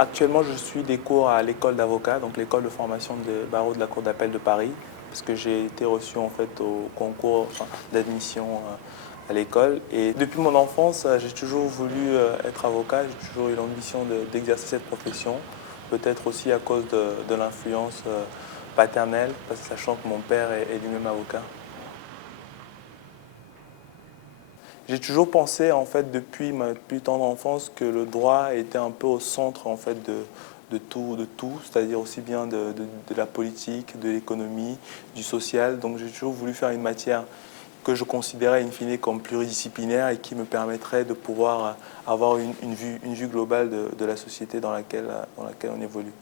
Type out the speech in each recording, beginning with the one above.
Actuellement, je suis des cours à l'école d'avocat, donc l'école de formation des barreaux de la Cour d'appel de Paris, parce que j'ai été reçu en fait au concours d'admission à l'école. Et depuis mon enfance, j'ai toujours voulu être avocat, j'ai toujours eu l'ambition d'exercer cette profession, peut-être aussi à cause de l'influence paternelle, parce que sachant que mon père est lui-même avocat. J'ai toujours pensé, en fait, depuis ma plus tendre enfance, que le droit était un peu au centre, en fait, de tout, c'est-à-dire aussi bien de la politique, de l'économie, du social. Donc j'ai toujours voulu faire une matière que je considérais in fine comme pluridisciplinaire et qui me permettrait de pouvoir avoir une vue globale de la société dans laquelle on évolue.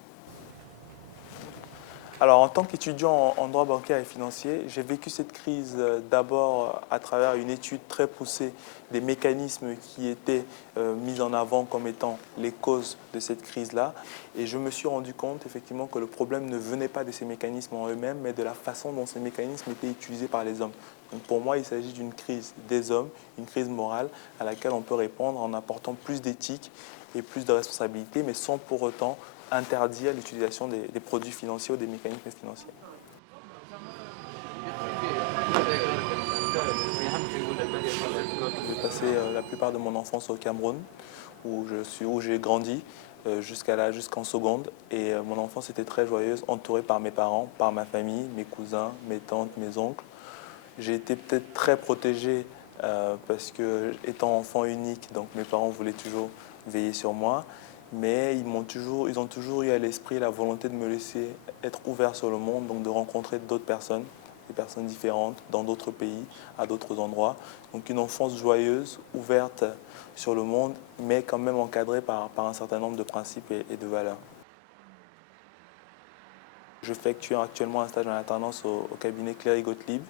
Alors, en tant qu'étudiant en droit bancaire et financier, j'ai vécu cette crise d'abord à travers une étude très poussée des mécanismes qui étaient mis en avant comme étant les causes de cette crise-là. Et je me suis rendu compte effectivement que le problème ne venait pas de ces mécanismes en eux-mêmes, mais de la façon dont ces mécanismes étaient utilisés par les hommes. Donc pour moi, il s'agit d'une crise des hommes, une crise morale à laquelle on peut répondre en apportant plus d'éthique et plus de responsabilité, mais sans pour autant interdire l'utilisation des produits financiers ou des mécanismes financiers. J'ai passé la plupart de mon enfance au Cameroun, où j'ai grandi jusqu'en seconde. Et mon enfance était très joyeuse, entourée par mes parents, par ma famille, mes cousins, mes tantes, mes oncles. J'ai été peut-être très protégé parce que, étant enfant unique, donc mes parents voulaient toujours veiller sur moi. Mais ils ont toujours eu à l'esprit la volonté de me laisser être ouvert sur le monde, donc de rencontrer d'autres personnes, des personnes différentes, dans d'autres pays, à d'autres endroits. Donc une enfance joyeuse, ouverte sur le monde, mais quand même encadrée par un certain nombre de principes et de valeurs. Je fais actuellement un stage en alternance au cabinet Cléry Gottlieb.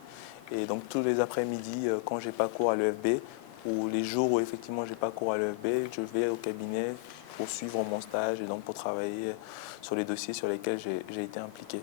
Et donc tous les après-midi, quand j'ai pas cours à l'EFB, ou les jours où effectivement j'ai pas cours à l'EFB, je vais au cabinet pour suivre mon stage et donc pour travailler sur les dossiers sur lesquels j'ai été impliqué.